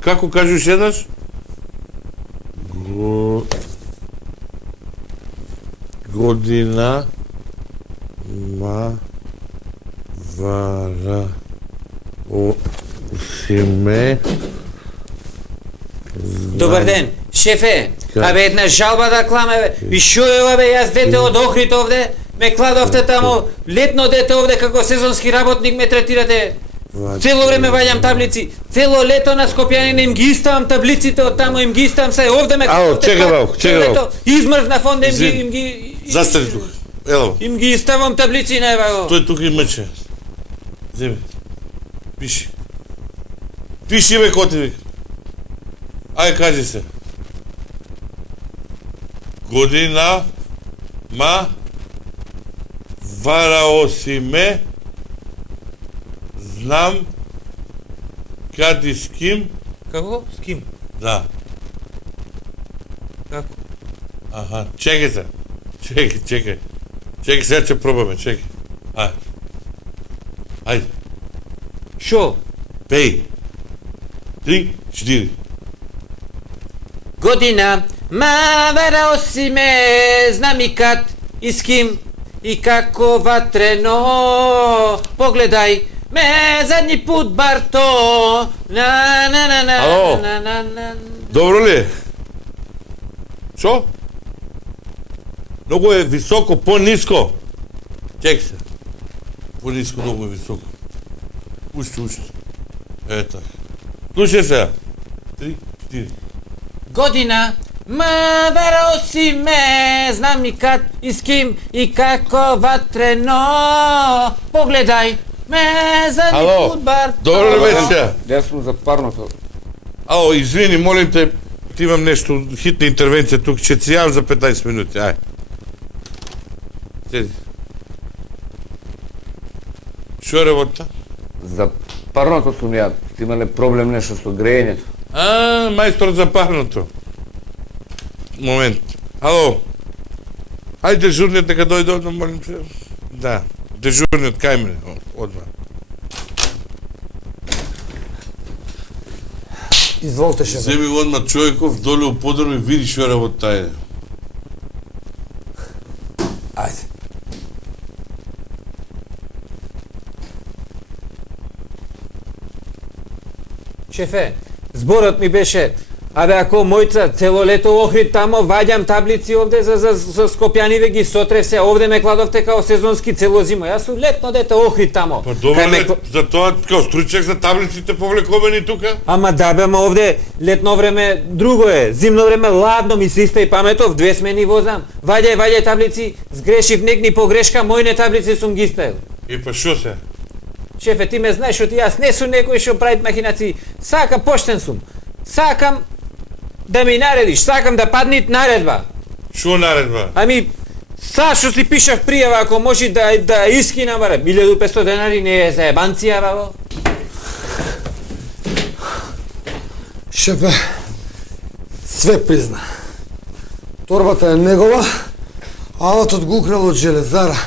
Како кажеш еднаш? Година вара осиме. Добар ден, шефе. Абе една жалба да кламе. Ви шуева бе, јас дете од Охрид овде, ме кладовте тамо, летно дете овде како сезонски работник ме третирате. Цело време ваѓам таблици, цело лето на Скопјанина им ги иставам таблиците од тамо, им ги иставам се овде ме кладовте. Чекај малку. Измрзнав онде им ги Застани тука. Ело. Им ги иставам таблици на ева. Тој тука имаше. Земи. Пиши. Пиши бе коти вика. Ај кажи се. Година вара осиме. Знам кади с ким. Како? С ким? Да. Како? Аха, чекај се. Чекај, сега ќе пробаме, чекај. Ајде. Шо? Пеј. 3, 4. Година вара осиме, знам и кад и с ким и како ватрено. Погледај ме задни пут барто. Ало. Добро ли? Шо? Многу е високо, по-ниско. Чек се. По-ниско, многу е високо. Уште. Ето. Слушај се. 3, 4. Година вара осиме, знам и кад и с ким и како ватрено. Погледај ме задни пут барто. Добро ли беше? Јас сум за парното. Ало, извини, молим те, ти имам нешто, хитна интервенција тук, ќе се јавам за 15 минути, ај. Седи. Шо е работа? За парното сум ја. Сте имале проблем нешто со грејењето. Мајстор за парното. Момент. Ало. Ајде дежурниот нека дојде одма, молим те. Да. Дежурниот кај мене, одма. Изволте, шефе. Земи одма човеков доле у подрој и види шо работа е. Ајде. Шефе, зборот ми беше, абе ако мојца цело лето Охрид тамо, ваѓам таблици овде за Скопјаниве ги сотрев се, овде ме кладовте као сезонски цело зимо. Јас сум летно дете Охрид тамо. Па добре, за тоа као стручек за таблиците повлекомени тука? Ама да бе, овде летно време друго е, зимно време ладно ми се истај паметов, 2 смени возам. Ваѓај таблици, сгрешив негни погрешка, мојне таблици сум ги ставил. И па шо се? Шефе, ти ме знаеш, оти јас не сум некој што прави махинации. Сакам, поштен сум. Сакам да ми наредиш, сакам да паднит наредба. Шо наредба? Ами, што си пишав пријава, ако може да искинам, баре, 1500 денари не е за ебанција, бабо. Шефе, све призна. Торбата е негова, а аватот го украл од Железара.